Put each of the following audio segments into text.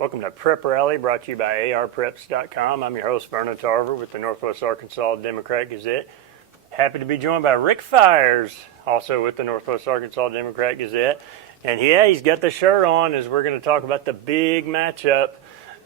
Welcome to Prep Rally, brought to you by arpreps.com. I'm your host, Vernon Tarver, with the Northwest Arkansas Democrat-Gazette. Happy to be joined by Rick Fires, also with the Northwest Arkansas Democrat-Gazette. And yeah, he's got the shirt on as we're going to talk about the big matchup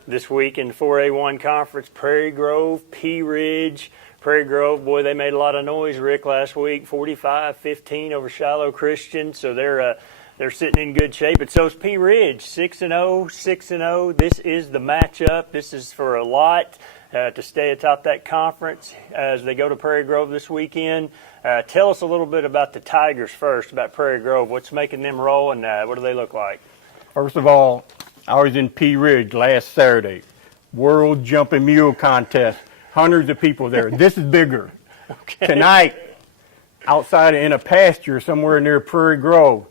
this week in the 4A1 conference, Prairie Grove, Pea Ridge. Prairie Grove, boy, they made a lot of noise, Rick, last week, 45-15 over Shiloh Christian, so they're sitting in good shape. But so is Pea Ridge, 6-0, 6-0. This is the matchup. This is for a lot to stay atop that conference as they go to Prairie Grove this weekend. Tell us a little bit about the Tigers first, about Prairie Grove. What's making them roll, and what do they look like? First of all, I was in Pea Ridge last Saturday. World Jumping Mule Contest. Hundreds of people there. This is bigger. Okay. Tonight, outside in a pasture somewhere near Prairie Grove,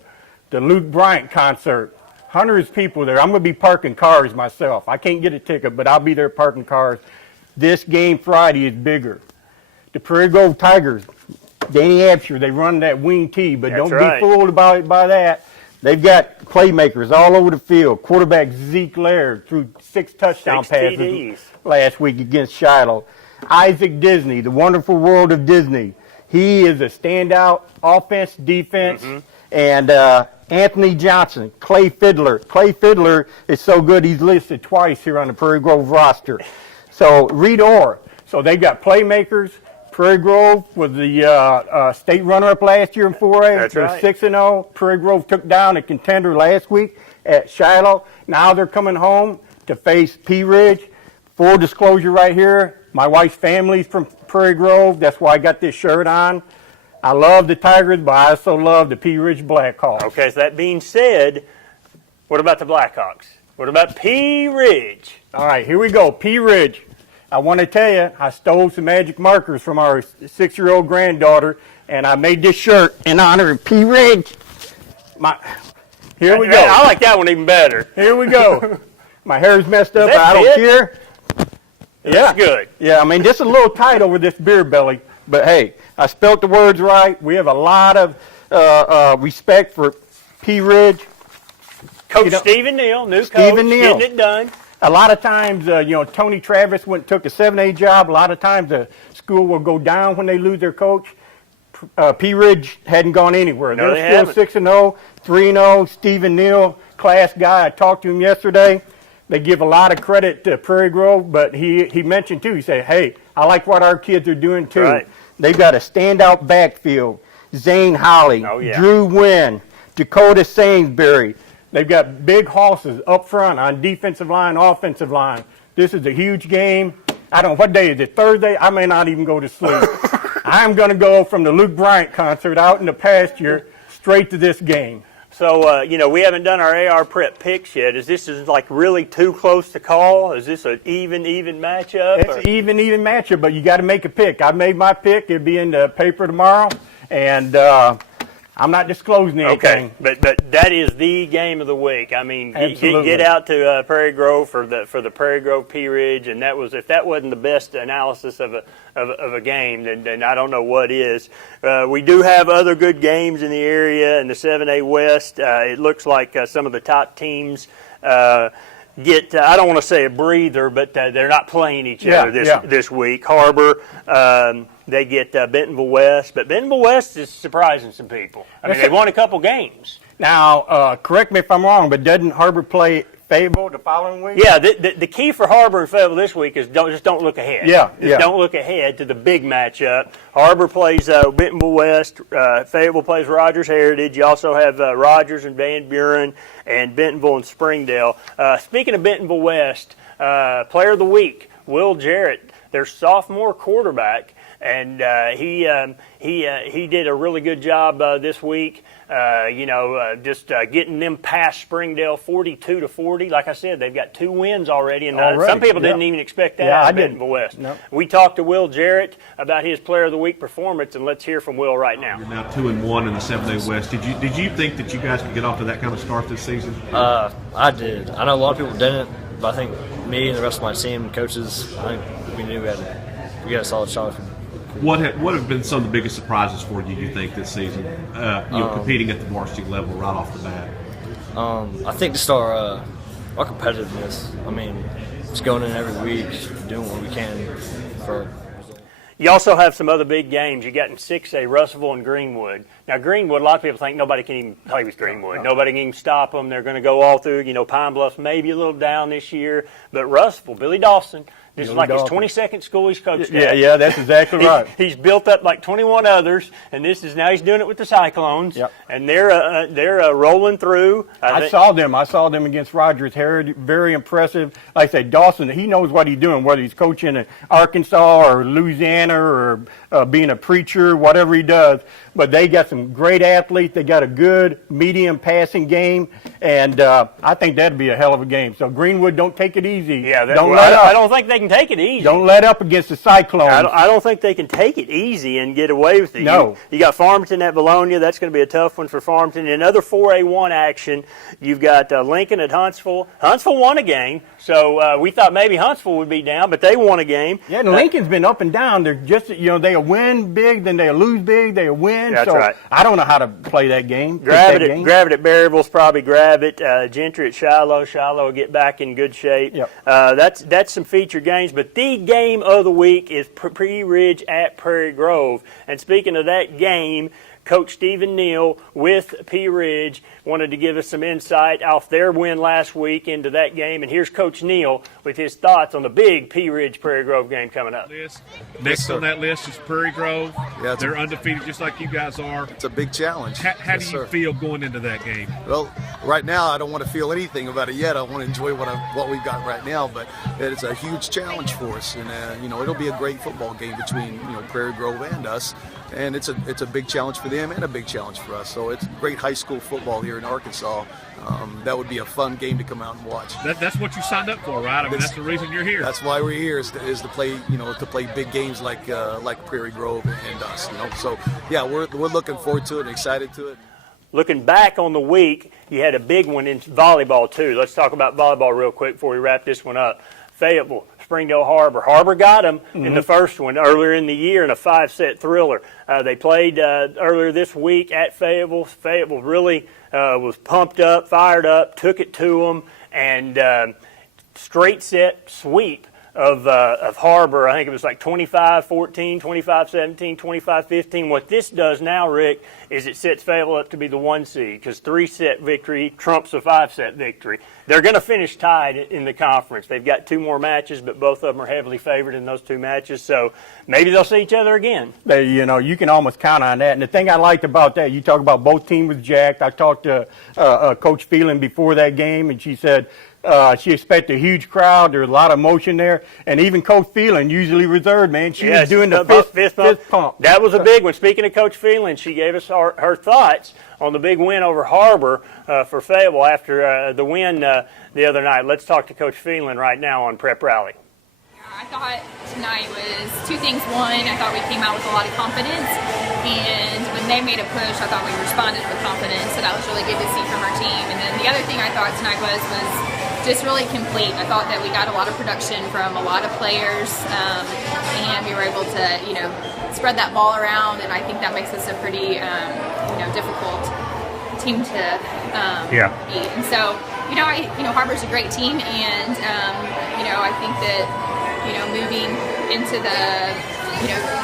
the Luke Bryant concert. Hundreds of people there. I'm going to be parking cars myself. I can't get a ticket, but I'll be there parking cars. This game Friday is bigger. The Prairie Grove Tigers, Danny Absher, they run that wing tee, but That's don't right. be fooled by that. They've got playmakers all over the field. Quarterback Zeke Laird threw 6 touchdown passes TDs. last week against Shiloh. Isaac Disney, the wonderful world of Disney. He is a standout offense, defense, and Anthony Johnson, Clay Fiddler. Clay Fiddler is so good he's listed twice here on the Prairie Grove roster. So Reed Orr. So they've got playmakers. Prairie Grove was the state runner-up last year in 4A. That's right. They're 6-0. Prairie Grove took down a contender last week at Shiloh. Now they're coming home to face Pea Ridge. Full disclosure right here, my wife's family's from Prairie Grove. That's why I got this shirt on. I love the Tigers, but I also love the Pea Ridge Blackhawks. Okay, so that being said, what about the Blackhawks? What about Pea Ridge? All right, here we go. Pea Ridge. I want to tell you, I stole some magic markers from our 6-year-old granddaughter, and I made this shirt in honor of Pea Ridge. Here we go. I like that one even better. Here we go. My hair's messed up, Does but that I don't fit? care. That's good. Yeah, I mean, this is a little tight over this beer belly, but hey, I spelt the words right. We have a lot of respect for Pea Ridge. Coach Stephen Neal, new Stephen coach, Neal. getting it done. A lot of times, Tony Travis went and took a 7A job. A lot of times the school will go down when they lose their coach. Pea Ridge hadn't gone anywhere. No, They're still 6-0, 3-0. Stephen Neal, class guy. I talked to him yesterday. They give a lot of credit to Prairie Grove, but he mentioned too, he said, hey, I like what our kids are doing too. Right. They've got a standout backfield. Zane Holly, Oh, yeah. Drew Wynn, Dakota Sainsbury. They've got big horses up front on defensive line, offensive line. This is a huge game. I don't know, what day is it? Thursday? I may not even go to sleep. I'm going to go from the Luke Bryant concert out in the pasture straight to this game. So, we haven't done our AR prep picks yet. Is this like really too close to call? Is this an even matchup? It's an even matchup, but you got to make a pick. I made my pick. It'll be in the paper tomorrow, and I'm not disclosing anything. Okay, but that is the game of the week. I mean, get out to Prairie Grove for the Prairie Grove Pea Ridge, and if that wasn't the best analysis of a game, then I don't know what is. We do have other good games in the area in the 7A West. It looks like some of the top teams get, I don't want to say a breather, but they're not playing each other this week. Har-Ber, they get Bentonville West, but Bentonville West is surprising some people. I mean, they won a couple games. Now, correct me if I'm wrong, but doesn't Har-Ber play Fayetteville the following week? Yeah, the key for Har-Ber and Fayetteville this week is don't look ahead. Don't look ahead to the big matchup. Har-Ber plays Bentonville West. Fayetteville plays Rogers Heritage. You also have Rogers and Van Buren and Bentonville and Springdale. Speaking of Bentonville West, Player of the Week, Will Jarrett, their sophomore quarterback. And he did a really good job this week, just getting them past Springdale 42-40. Like I said, they've got 2 wins already, and some people didn't even expect that out of Bentonville West. No. We talked to Will Jarrett about his Player of the Week performance, and let's hear from Will right now. You're now 2-1 in the 7A West. Did you think that you guys could get off to that kind of start this season? I did. I know a lot of people didn't, but I think me and the rest of my team, coaches, I think we knew we had a solid shot. What have been some of the biggest surprises for you think, this season, competing at the varsity level right off the bat? I think just our our competitiveness. I mean, just going in every week, doing what we can for. You also have some other big games. You got in 6A, Russellville and Greenwood. Now, Greenwood, a lot of people think nobody can even play with Greenwood. Nobody can even stop them. They're going to go all through. Pine Bluff's maybe a little down this year. But Russellville, Billy Dawson, this is like his 22nd school he's coached at. Yeah, that's exactly right. He's built up like 21 others, and now he's doing it with the Cyclones. Yep. And they're rolling through. I saw them against Rogers Heritage. Very impressive. Like I say, Dawson, he knows what he's doing, whether he's coaching in Arkansas or Louisiana or being a preacher, whatever he does. But they got some great athletes. They got a good medium passing game, and I think that'd be a hell of a game. So Greenwood, don't take it easy. Yeah, I don't think they can take it easy. Don't let up against the Cyclones. I don't think they can take it easy and get away with it. No. You got Farmington at Bologna. That's going to be a tough one for Farmington. Another 4A1 action. You've got Lincoln at Huntsville. Huntsville won a game, so we thought maybe Huntsville would be down, but they won a game. Yeah, and Lincoln's been up and down. They're just, they'll win big, then they'll lose big, they'll win. That's so right. I don't know how to play that game. Grab it at Berryville's probably grab it. Gentry at Shiloh. Shiloh will get back in good shape. Yep. That's some featured games, but the game of the week is Pea Ridge at Prairie Grove. And speaking of that game, Coach Stephen Neal with Pea Ridge wanted to give us some insight off their win last week into that game. And here's Coach Neal with his thoughts on the big Pea Ridge Prairie Grove game coming up. Next on that list is Prairie Grove. Yeah, they're undefeated just like you guys are. It's a big challenge. How do you feel going into that game? Well, right now I don't want to feel anything about it yet. I want to enjoy what we've got right now, but it's a huge challenge for us. And it'll be a great football game between Prairie Grove and us. And it's a big challenge for them and a big challenge for us. So it's great high school football here in Arkansas. That would be a fun game to come out and watch. That's what you signed up for, right? I mean, that's the reason you're here. That's why we're here is to play, to play big games like Prairie Grove and us. So yeah, we're looking forward to it and excited to it. Looking back on the week, you had a big one in volleyball too. Let's talk about volleyball real quick before we wrap this one up. Fayetteville, Springdale Har-Ber. Har-Ber got them in the first one earlier in the year in a 5-set thriller. They played earlier this week at Fayetteville. Fayetteville really was pumped up, fired up, took it to them, and straight set sweep of Har-Ber. I think it was like 25-14, 25-17, 25-15. What this does now, Rick, is it sets Fayetteville up to be the 1 seed because 3-set victory trumps a 5-set victory. They're going to finish tied in the conference. They've got 2 more matches, but both of them are heavily favored in those 2 matches. So maybe they'll see each other again. You can almost count on that. And the thing I liked about that, you talk about both teams was jacked. I talked to Coach Phelan before that game, and she said she expected a huge crowd. There's a lot of emotion there. And even Coach Phelan, usually reserved, man, she was doing the fist pump. That was a big one. Speaking of Coach Phelan, she gave us her thoughts on the big win over Har-Ber for Fayetteville after the win the other night. Let's talk to Coach Phelan right now on Prep Rally. I thought tonight was 2 things. One, I thought we came out with a lot of confidence, and when they made a push, I thought we responded with confidence, so that was really good to see from our team. And then the other thing I thought tonight was just really complete. I thought that we got a lot of production from a lot of players, and we were able to, spread that ball around, and I think that makes us a pretty, difficult team to beat. And so, Har-Ber's a great team, and I think that moving into the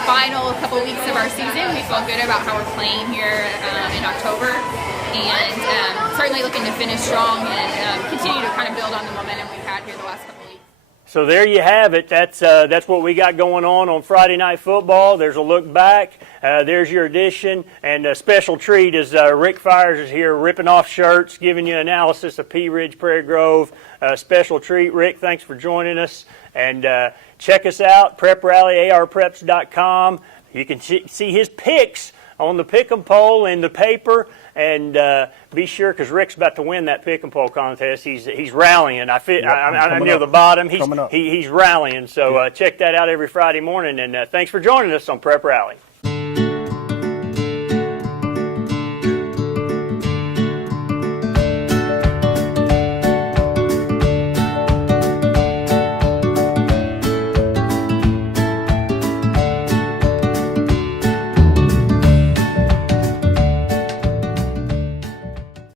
final couple weeks of our season, we feel good about how we're playing here in October, and certainly looking to finish strong and continue to kind of build on the momentum we've had here the last couple weeks. So there you have it. That's what we got going on Friday Night Football. There's a look back. There's your edition. And a special treat is Rick Fires is here ripping off shirts, giving you analysis of Pea Ridge, Prairie Grove. Special treat. Rick, thanks for joining us. And check us out, Prep Rally, arpreps.com. You can see his picks on the Pick'em poll in the paper. And be sure, because Rick's about to win that pick and poll contest. He's rallying. I'm near the bottom. He's rallying. So check that out every Friday morning. And thanks for joining us on Prep Rally.